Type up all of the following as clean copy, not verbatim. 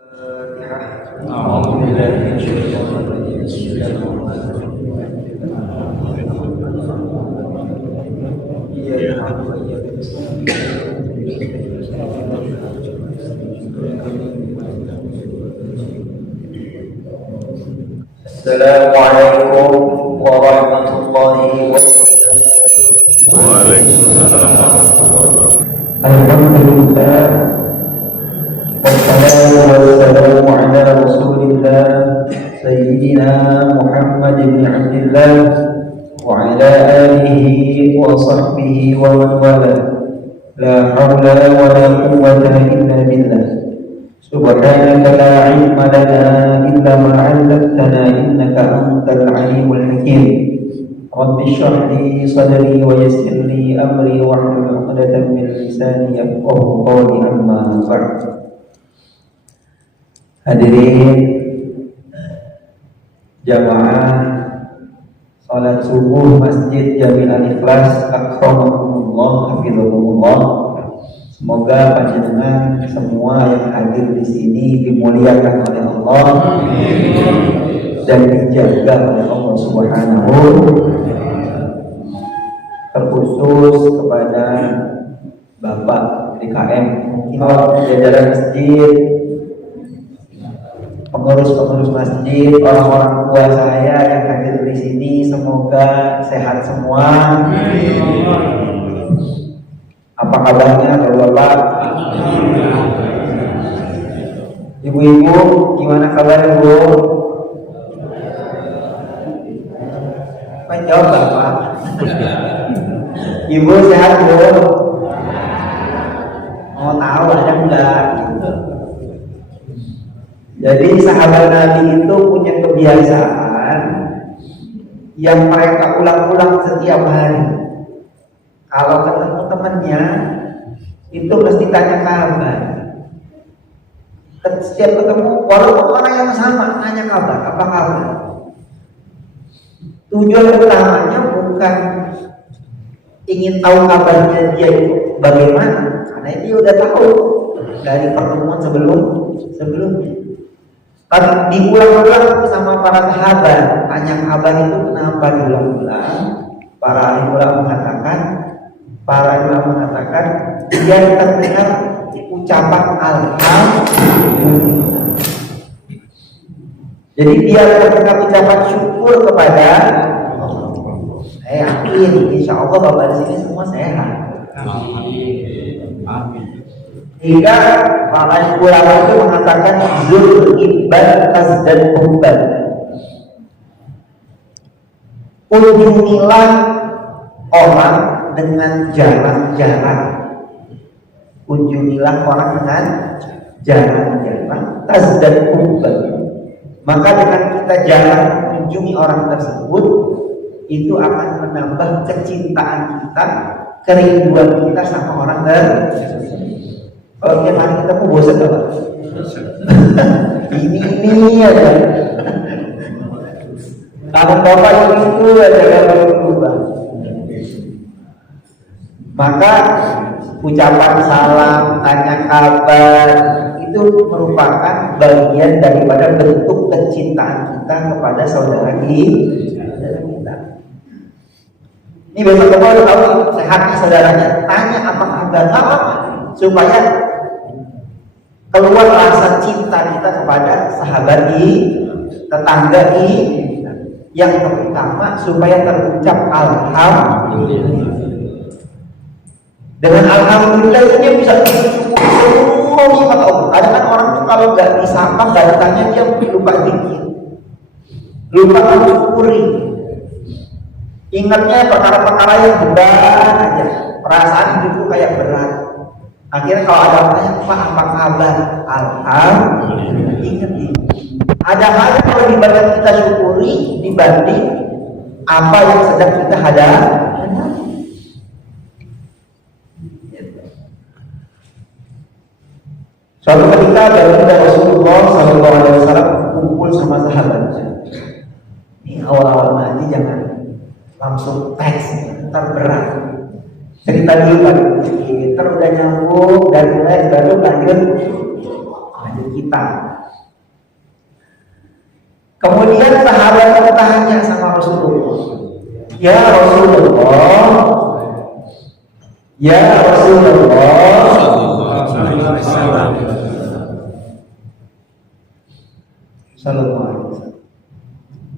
أعوذ بالله من الشيطان الرجيم بسم الله الرحمن الرحيم إياك نعبد وإياك نستعين السلام عليكم ورحمة الله وبركاته. Waalaikumsalam warahmatullahi wabarakatuh. Alhamdulillah wassalatu wassalamu ala rasulillah sayyidina Muhammad bin Abdillah wa ala alihi wa sahbihi wa man wala la hawla wa la quwwata illa billah subhanaka la ilma lana illa ma 'allamtana innaka antal alimul hakim. Rabbi shrah li sadri wa yassir li amri wahlul 'uqdatam min lisani yafqahu qawli amma ba'd. Hadirin jamaah salat subuh Masjid Jami'al Ikhlas akramakumullah hafizakumullah. Semoga panjenengan semua yang hadir di sini dimuliakan oleh Allah dan dijaga oleh Allah Subhanahu. Terkhusus kepada Bapak DKM, mungkin jajaran masjid, pengurus masjid, orang-orang tua saya yang hadir di sini, semoga sehat semua. Apa kabarnya Bapak? Ibu-ibu, gimana kabar Bu? Jawab Bapak. Ibu sehat Bu? Mau tahu ada enggak? Jadi sahabat Nabi itu punya kebiasaan yang mereka ulang-ulang setiap hari. Kalau ketemu temannya itu mesti tanya kabar. Setiap ketemu walaupun orang yang sama tanya kabar, apa kabar? Tujuan utamanya bukan ingin tahu kabarnya dia itu bagaimana, karena dia udah tahu dari pertemuan sebelumnya. Tapi diulang-ulang sama para sahabat, tanya kabar itu kenapa diulang-ulang? Para ulama mengatakan biar terdengar ucapan alhamdulillah. Jadi biar terdengar ucapan syukur kepada Allah. Saya yakin, insya Allah Bapak di sini semua sehat. Amin. Hingga para ulama itu mengatakan zul ibad tasdad hubban. Kunjungilah orang dengan jarang-jarang. Kunjungilah orang dengan jarang-jarang tasdad hubban. Maka dengan kita jarang mengunjungi orang tersebut, itu akan menambah kecintaan kita, kerinduan kita sama orang tersebut. Kalau tiap hari kita mau bosan apa? ini aja. Kalau Bapak itu aja kalau berubah. Maka ucapan salam, tanya kabar itu merupakan bagian daripada bentuk kecintaan kita kepada saudara kita. Ini besok Bapak udah tahu sehatnya saudaranya, tanya apa kabar, apa supaya keluar rasa cinta kita kepada sahabat tetangga yang terutama supaya terucap alhamdulillah. Dengan alhamdulillah itu dia bisa semua nikmat Allah. Ada kan orang tuh kalau nggak disapa, nggak ditanya, dia lupa zikir, lupa mensyukuri. Ingatnya perkara-perkara yang berat aja, perasaan hidupku kayak berat. Akhirnya kalau ada orang tanya, Pak apa kabar? Alhamdulillah. Ingat ini. Ada hal kalau dibanding kita syukuri dibanding apa yang sedang kita hadapi. Suatu ketika baginda Rasulullah SAW kumpul sama sahabatnya. Ini awal-awal mandi jangan langsung teks, ntar berat. Cerita dulu kan, ntar udah nyambung dan mulai baru lanjut tahajud kita. Kemudian sahabat bertanya sama Rasulullah, ya Rasulullah, ya Rasulullah, Sallallahu alaihi wasallam,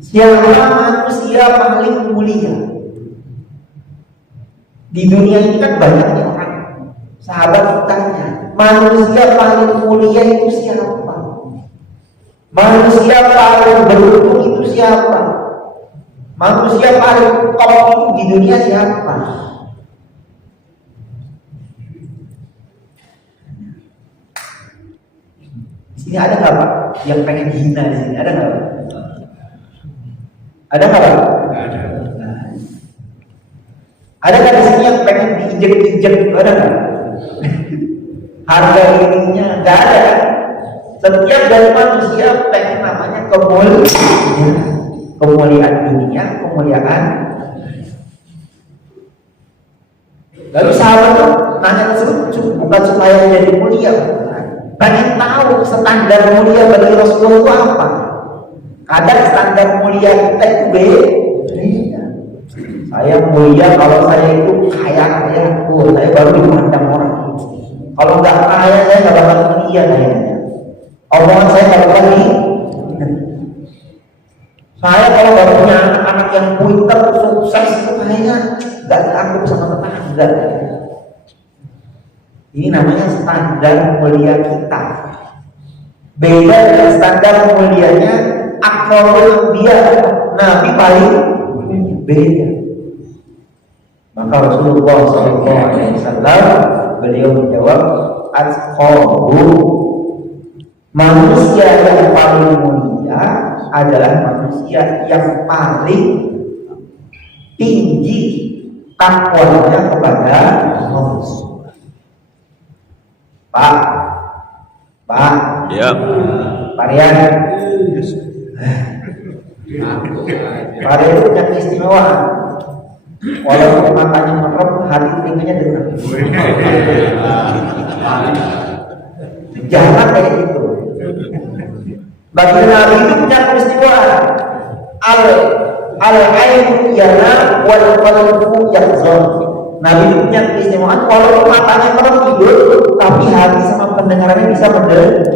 siapa manusia paling mulia? Di dunia ini kan banyaknya orang. Sahabat bertanya, manusia paling mulia itu siapa? Manusia paling beruntung itu siapa? Manusia paling top itu di dunia siapa? Di sini ada nggak Pak yang pengen hina di sini? Ada nggak Pak? Ada nggak Pak? Ada nggak di sini yang pengen diinjek-injek? Ada nggak? Harga dirinya nggak ada. Setiap dari manusia pengen namanya kemuliaan dunia, kemuliaan. Lalu sahabat tuh nanya tersebut bukan supaya jadi mulia, pengen tahu standar mulia bagi Rasulullah itu apa. Kadang standar mulia kita itu beda. Saya mulia kalau saya itu kaya, saya baru dipandang orang. Kalau nggak kaya saya nggak bakal mulia kayaknya. Omongan saya nggak bakal saya kalau nggak punya anak yang pintar, sukses itu kayaknya nggak takut sama tetangga. Ini namanya standar mulia kita. Beda dengan standar mulianya akhlakul dia, Nabi paling beda. Maka Rasulullah SAW beliau menjawab, atqahu, manusia yang paling mulia adalah manusia yang paling tinggi takwanya kepada Allah. Pak, ya. Pak Rian, Pak Rian itu punya keistimewaan. Walaupun matanya merem, hati telinganya dengar. Jangan kayak gitu. Bagi Nabi itu punya keistimewaan. Al-ainu yana wal qalbu yahzan. Nabi itu punya keistimewaan, walaupun matanya merem tidur, tapi hati sama pendengarannya bisa mendengar.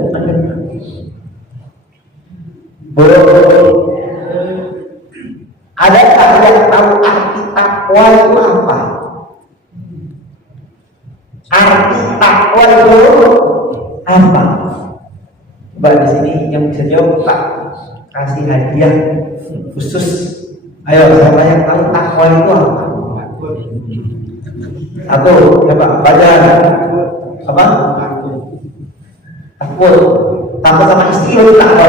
Adakah yang tahu arti takwa itu apa? Arti takwa itu apa? Coba di sini yang bisa jawab, Pak, kasih hadiah khusus. Ayo, siapa yang tahu takwa itu apa? Satu, siapa? Baca. Apa? Takut. Takut sama istri itu takwa.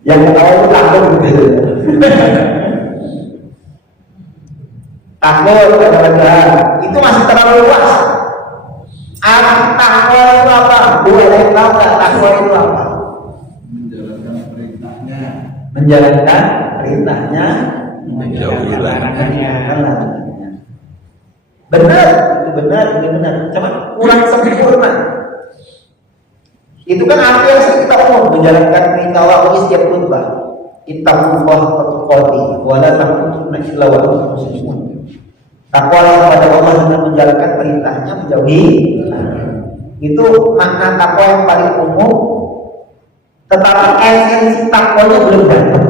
Yang ketawa itu takut gitu. Takut kepada itu masih terlalu luas. Arti takwa itu apa? Dua yang tahu nggak takwa itu apa? Menjalankan perintahnya. Menjalankan perintahnya, menjauhi larangannya. Benar, itu benar, itu benar. Cuma kurang sempurna. Itu kan arti yang kita mau menjalankan perintah Allah di setiap khutbah. Ittaqullah tuqatih wa la tamutunna illa wa antum muslimun. Takwalah kepada Allah dengan menjalankan perintahnya, menjauhi. Itu makna takwa yang paling umum. Tetapi esensi takwanya belum dapat.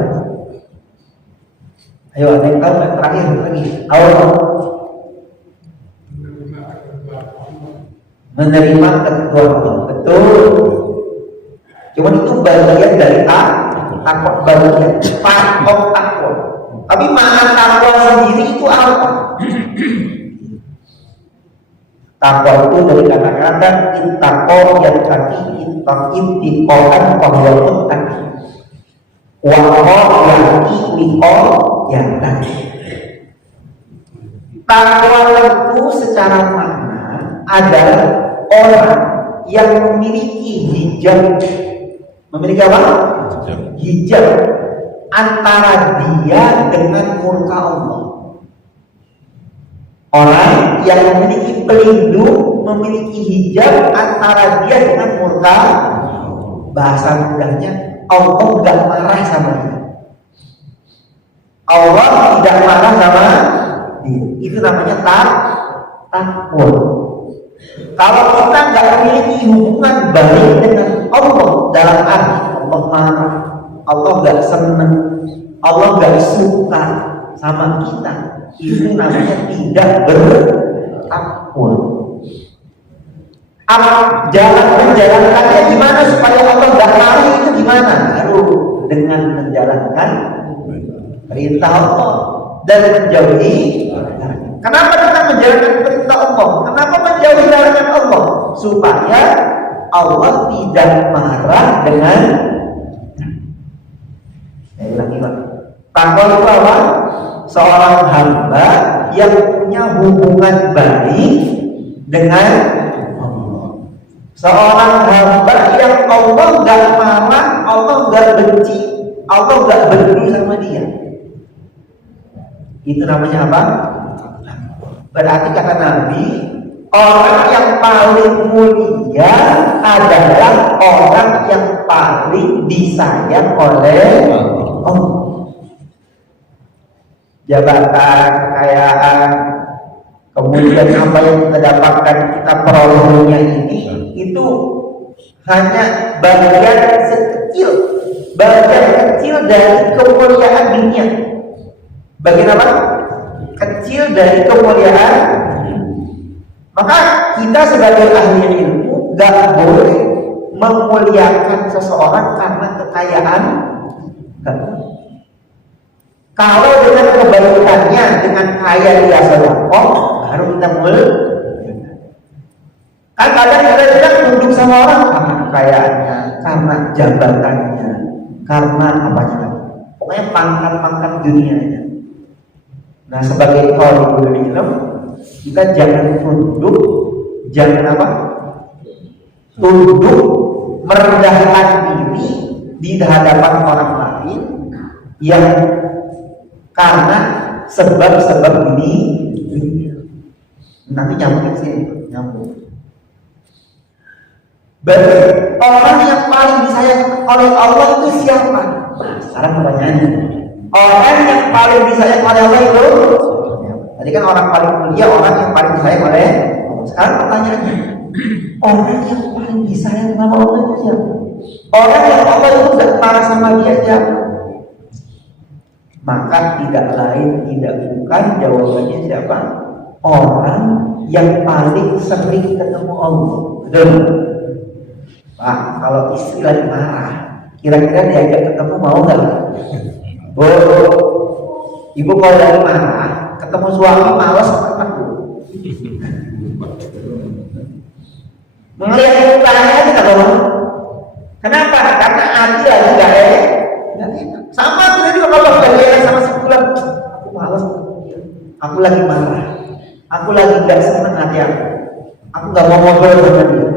Ayo, ada yang tahu yang terakhir lagi. Awal menerima ketentuan Allah. Betul. Cuman itu bagian dari takwa, bagian part of takwa. Tapi makna takwa sendiri itu apa? Takwa itu dari kata-kata ittaqo yang tadi intiqoan bahwa tadi waqo yati wiqo yang tadi. Takwa itu secara makna adalah orang yang memiliki hijab. Memiliki apa? Hijab antara dia dengan murka Allah. Orang yang memiliki pelindung, memiliki hijab antara dia dengan murka. Bahasa mudahnya, Allah gak marah sama dia. Allah tidak marah sama dia. Itu namanya takwa. Kalau kita nggak memiliki hubungan baik dengan Allah, dalam arti Allah marah, Allah nggak senang, Allah nggak suka sama kita, itu namanya tidak bertakwa. Jalan menjalankannya gimana supaya Allah nggak marah, itu gimana? Baru dengan menjalankan perintah Allah dan menjauhi. Kenapa kita menjalankan perintah Allah? Kenapa menjauhi larangan Allah? Supaya Allah tidak marah dengan. Saya ulangi Pak. Takwa itu apa? Seorang hamba yang punya hubungan baik dengan Allah. Seorang hamba yang Allah gak marah, Allah gak benci, Allah gak peduli sama dia. Itu namanya apa? Berarti kata Nabi, orang yang paling mulia adalah orang yang paling disayang oleh Allah. Jabatan, kekayaan, kemudian apa yang kita dapatkan, kita perolehnya ini, itu hanya bagian kecil dari kemuliaan dunia. Bagian apa? Kecil dari kemuliaan. Maka kita sebagai ahli ilmu gak boleh memuliakan seseorang karena kekayaan. Kalau dengan kebaikannya, dengan kaya dia sedekah, baru kita muliakan. Kan kadang kita bilang tunduk sama orang karena kekayaannya, karena jabatannya, karena apanya, pokoknya pangkat-pangkat dunianya. Nah, sebagai talibul ilm, kita jangan tunduk, jangan apa? Tunduk, merendahkan diri di hadapan orang lain yang karena sebab-sebab ini. Nanti nyambung sini, nyambung. Berarti orang yang paling disayang oleh Allah itu siapa? Nah, sekarang pertanyaannya, orang yang paling disayang oleh Allah itu, tadi kan orang paling mulia, orang yang paling disayang oleh Allah. Sekarang pertanyaannya, orang yang paling disayang sama Allah itu siapa? Orang yang Allah itu gak marah sama dia siapa? Maka tidak lain, tidak bukan, jawabannya siapa? Orang yang paling sering ketemu Allah. Betul? Pak, kalau istri lagi marah, kira-kira diajak ketemu mau nggak? Bu, ibu kalau lagi marah, ketemu suami malas banget bu. Melihat mukanya aja tak mau. Kenapa? Karena hati lagi nggak enak. Sama kita juga kalau lagi enak sama sebulan, aku malas ketemu dia. Aku lagi marah, aku lagi nggak senang hati aku nggak mau ngobrol sama dia.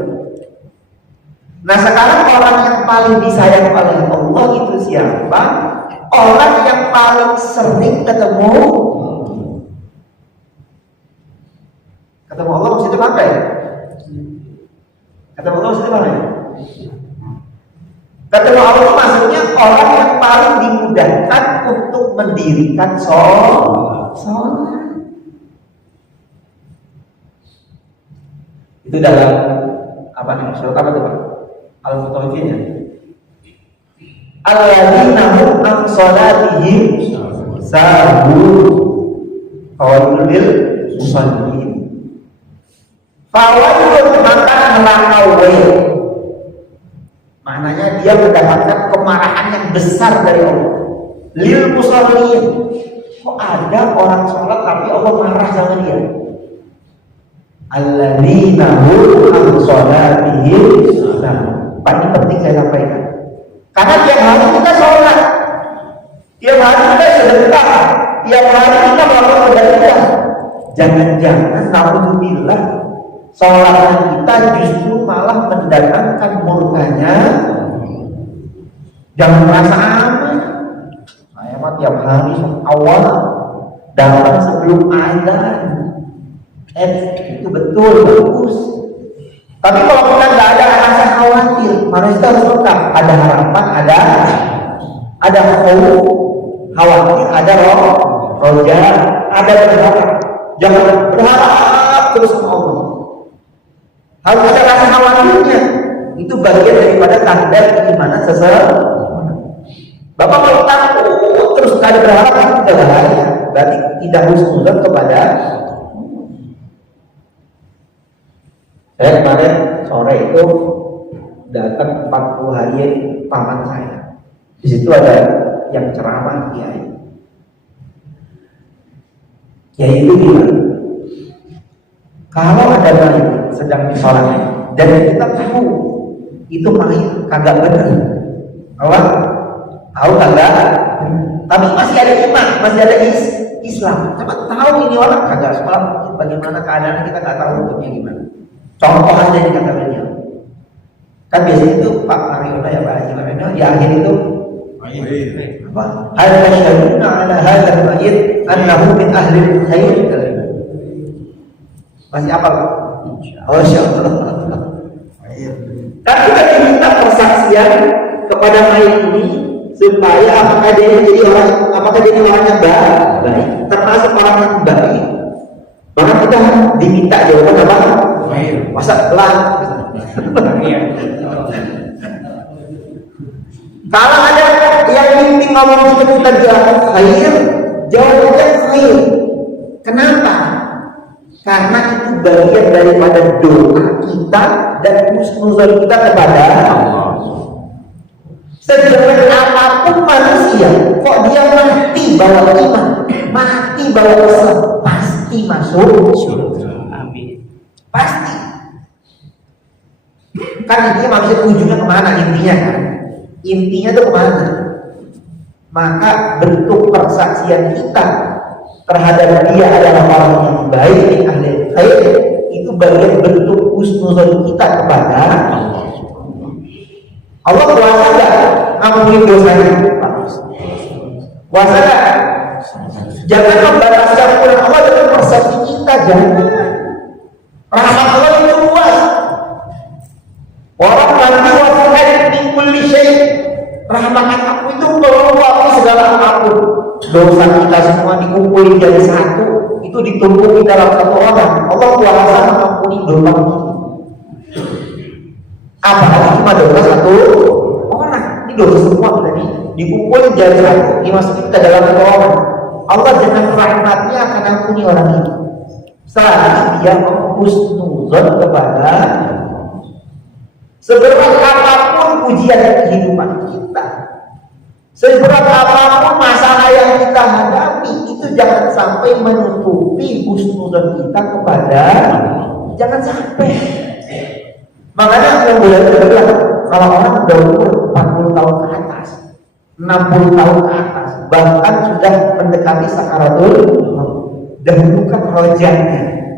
Nah sekarang orang yang paling disayang oleh Allah itu siapa? Orang yang paling sering ketemu Allah maksudnya apa ya? Ketemu Allah maksudnya apa ya? Ketemu Allah itu maksudnya orang yang paling dimudahkan untuk mendirikan sholat. Itu dalam apa nih? Surat apa itu Pak? Al-Mutaffifin. Alladzina hum an sholatihim sahun qawailul lil musallin. Fawailun maka neraka. Maknanya dia mendapatkan kemarahan yang besar dari Allah. Lil musallin. Kok ada orang sholat tapi Allah marah sama dia? Alladzina hum an sholatihim sahun. Ini penting saya sampaikan. Karena tiap hari kita sholat, tiap hari kita sedekah, tiap hari kita melakukan kebaikan. Jangan-jangan naudzubillah sholatnya kita justru malah mendatangkan murkanya. Jangan merasa aman. Saya mah tiap hari awal datang sebelum azan. Itu betul, bagus. Tapi kalau kita nggak ada rasa khawatir, manusia harus lengkap. Ada harapan, ada khawatir, ada roja, ada berharap. Jangan berharap terus sama Allah. Harus ada rasa khawatirnya. Itu bagian daripada tanda keimanan seseorang. Bapak kalau takut terus nggak ada berharap, itu tidak bahaya. Berarti tidak husnuzon kepada. Saya kemarin sore itu datang 40 hari paman saya. Di situ ada yang ceramah kiai. Kiai itu bilang, kalau ada mayat sedang disolatkan dan kita tahu itu mayat kagak benar, tahu kagak, tapi masih ada iman, masih ada Islam. Tapi tahu ini orang kagak sholat, bagaimana keadaannya kita nggak tahu bentuknya gimana. Contoh aja yang kata beliau. Kan biasanya itu Pak Mariono ya Pak Haji Mariono di akhir itu apa? Hal tasyhaduna ala hadzal mayyit annahu min ahli khair. Masih apa Pak? Oh insyaallah. Dan kita diminta persaksian kepada mayit ini supaya apakah dia jadi orang yang baik, termasuk orang yang baik. Maka kita diminta jawaban apa? Masa pelan. Kalau ada yang mimpi ngomong kita jawab khair, jawabnya khair. Kenapa? Karena itu bagian daripada doa kita dan husnuzon kita kepada Allah. Sejelek apapun manusia, kok dia mati bawa iman, mati bawa Islam, pasti masuk surga. Amin. Pasti. Kan intinya manusia ujungnya kemana intinya kan? Intinya itu kemana? Maka bentuk persaksian kita terhadap dia adalah orang yang baik, ahli khair, itu bagian bentuk husnuzon kita kepada Allah. Allah kuasa nggak ngampuni dosanya? Kuasa nggak? Jangan membatasi ampunan Allah dengan persepsi kita, jangan. Rahmat Allah itu luas. Orang nanti wasiat di kulli syai. Rahmat aku itu meluas segala apapun. Dosa kita semua dikumpulin jadi satu, itu ditumpuk di dalam satu orang. Allah kuasa mengampuni dosa kita. Apalagi cuma dosa satu orang, ini dosa semua tadi dikumpulin jadi satu, dimasukin ke dalam satu orang. Allah dengan rahmatnya akan ampuni orang ini selagi dia menghusnuzon kepada. Seberat apapun ujian kehidupan kita, seberat apapun masalah yang kita hadapi, itu jangan sampai menutupi husnuzon kita kepada. Jangan sampai. Makanya yang boleh bilang, kalau orang udah umur 40 tahun ke atas, 60 tahun ke atas, bahkan sudah mendekati sakaratul maut, dahulukan rojanya,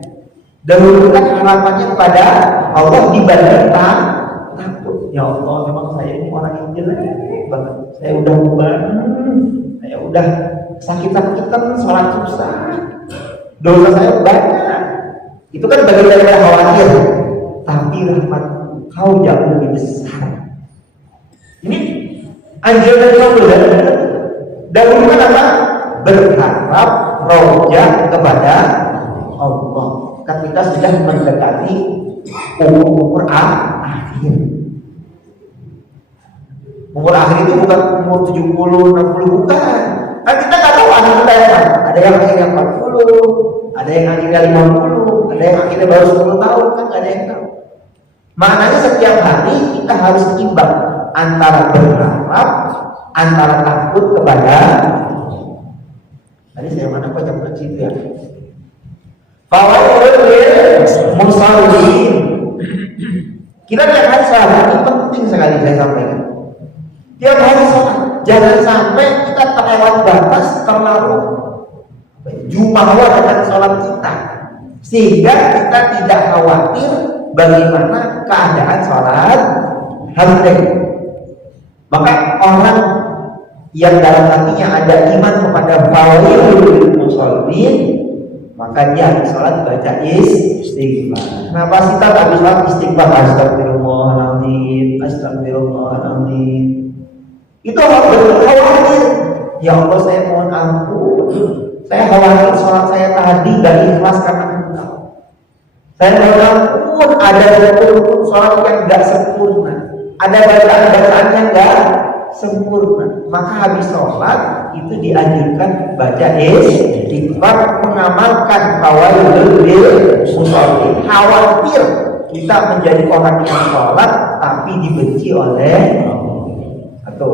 dahulukan harapannya kepada Allah dibanding takut. Ya Allah, memang saya ini orang yang jelek banget, saya udah beban, saya udah sakit-sakitan, sholat susah, dosa saya banyak. Itu kan bagian dari khawatir. Tapi rahmat kau jauh lebih besar. Ini anjuran dari Allah. Dahulukan apa? Berharap roja kepada Allah. Ketika sudah mendekati umur akhir. Umur akhir itu bukan umur 70, 60, bukan. Kan kita nggak tahu akhir kita yang mana. Ada yang akhirnya 40, ada yang akhirnya 50, ada yang akhirnya baru 10 tahun, kan nggak ada yang tahu. Maknanya setiap hari kita harus imbang antara berharap, antara takut kepada. Tadi saya mana baca kunci itu ya. Fawaidul musallin. Kita tiap hari sholat, ini penting sekali saya sampaikan. Tiap hari sholat, jangan sampai kita terlewat batas terlalu jumawa dengan sholat kita, sehingga kita tidak khawatir bagaimana keadaan sholat hari. Maka orang yang dalam hatinya ada iman kepada fawaidul musallin, maka maka dia habis sholat baca istighfar. Kenapa sih tak habis sholat istighfar? Astagfirullahaladzim, astagfirullahaladzim. Itu betul khawatir. Ya Allah, saya mohon ampun. Saya khawatir sholat saya tadi gak ikhlas karena engkau. Saya mohon ampun, ada betul sholat yang gak sempurna, ada bacaan-bacaan yang gak sempurna. Maka habis sholat itu dianjurkan baca istighfar, mengamalkan qawaidul musholli. Khawatir kita menjadi orang yang sholat tapi dibenci oleh satu.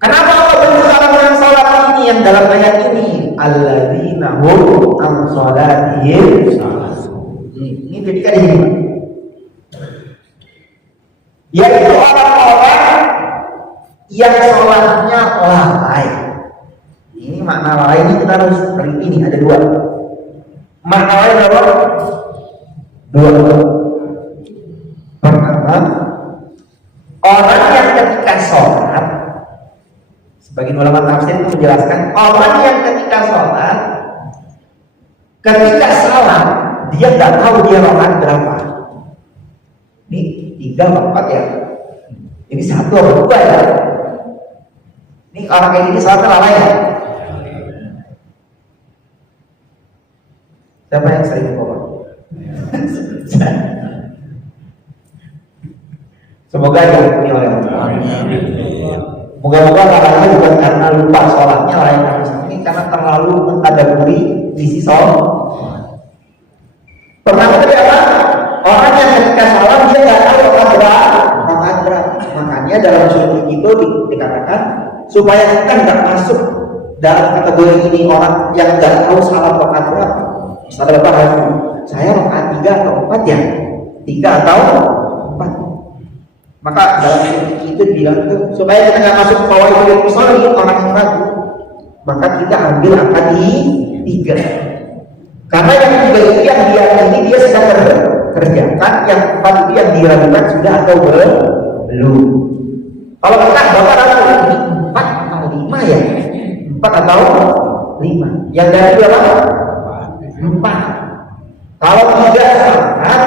Kenapa Allah benci orang yang sholat ini yang dalam ayat ini? Alladzina hum an sholatihim. Ini ketika di sini, yaitu orang-orang yang sholatnya lalai. Ini makna lalai ini kita harus teliti. Ini ada dua makna lalai. Dua. Pertama, orang yang ketika sholat, sebagian ulama tafsir itu menjelaskan, orang yang ketika sholat, ketika salam dia nggak tahu dia rakaat berapa. Ini 3 atau 4 ya. Ini 1 atau 2 ya. Ini orang kayak gini sholatnya lalai ya. Siapa yang sering ngomong? Semoga diampuni oleh Allah. Moga-moga lalainya bukan karena lupa sholatnya, lain ini karena terlalu mentadaburi isi sholat. Pertama tadi apa? Orang yang ketika sholat dia nggak tahu rakaat berapa. Makanya dalam surat itu dikatakan supaya kita nggak masuk dalam kategori ini orang yang nggak tahu salat rakaat berapa. Misalnya Bapak harus, saya rakaat 3 atau 4 ya, 3 atau 4. Maka dalam itu bilang itu supaya kita nggak masuk qawaidul musholli, orang yang ragu, maka kita ambil angka di 3. Karena yang 3 itu yang dia ini dia sedang kerjakan, yang 4 itu yang diragukan sudah atau belum. Kalau kita Bapak ragu ini 4 atau 5 ya, 4 atau 5. Yang dari berapa? 4. Kalau 3 sangat,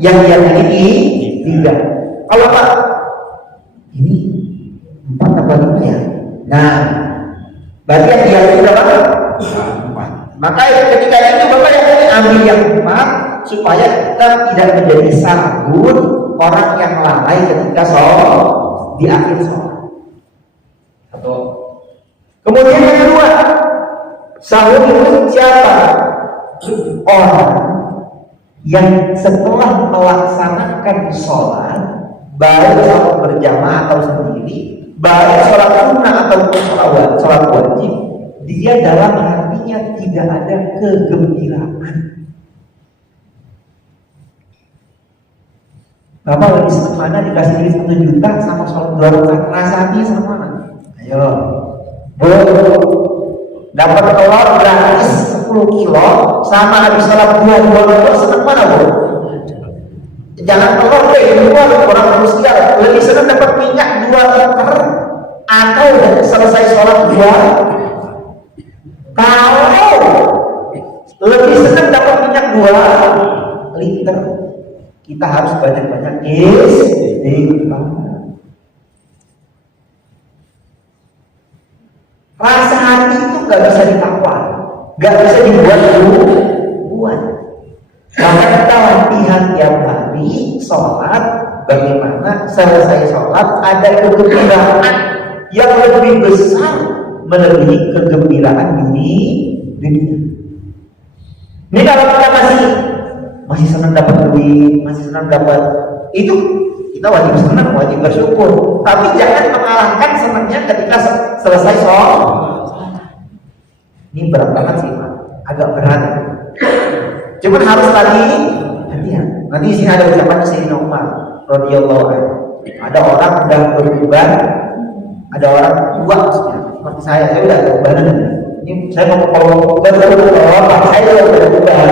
yang ini 3. Kalau Pak, ini 4 atau 5 ya? Nah, berarti yang dia itu berapa? 4. Maka ketika itu Bapak yang ini ambil yang 4 supaya kita tidak menjadi sabun orang yang lalai ketika sholat di akhir sholat. Atau kemudian yang kedua, sahur itu siapa? Orang yang setelah melaksanakan sholat, baik sholat berjamaah atau sendiri, baik sholat sunnah ataupun sholat wajib, dia dalam hatinya tidak ada kegembiraan. Bapak lebih senang mana dikasih duit 1 juta sama sholat 2 rakaat, rasanya sama mana? Ayo, dapat telur gratis 10 kilo sama habis sholat 2 rakaat, senang mana Bu? Jangan telur deh, 2 orang manusia lebih senang dapat minyak 2 liter atau selesai sholat 2. Kalau lebih senang dapat minyak 2 liter, kita harus banyak-banyak istighfar. Rasa hati itu gak bisa ditawar, gak bisa dibuat. Maka kita latihan tiap hari sholat, bagaimana selesai sholat ada kegembiraan yang lebih besar melebihi kegembiraan dunia. Ini kalau kita masih senang dapat duit, masih senang dapat itu, kita wajib senang, wajib bersyukur. Tapi jangan mengalahkan senangnya ketika selesai sholat. Ini berat banget sih Pak, agak berat. Cuman harus tadi hati-hati. Nanti di sini ada ucapan Sayyidina Umar radhiyallahu anhu. Ada orang udah beruban, ada orang tua seperti saya udah beruban. Ini saya ngomong saya udah beruban.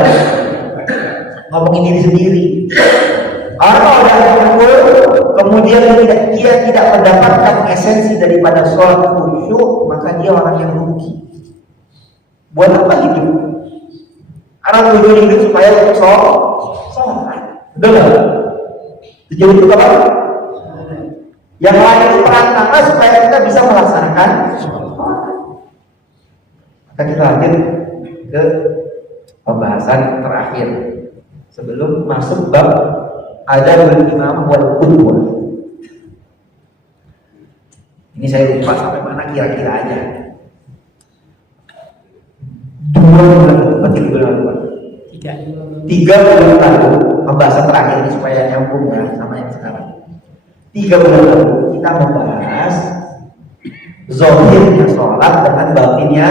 Ngomongin diri sendiri. Orang udah kumpul, kemudian dia tidak mendapatkan esensi daripada sholat khusyuk, maka dia orang yang rugi. Buat apa hidup? Karena tujuan hidup supaya untuk sholat. Betul nggak? Tujuan itu apa? Yang lain itu perantara supaya kita bisa melaksanakan sholat. Maka kita lanjut ke pembahasan terakhir sebelum masuk bab adabul imam wal qudwah. Ini saya lupa sampai mana kira-kira aja. 2 bulan, berarti 2 bulan lalu. 3 bulan lalu, pembahasan terakhir ini supaya nyambung ya sama yang sekarang. 3 bulan lalu kita membahas zahirnya sholat dengan batinnya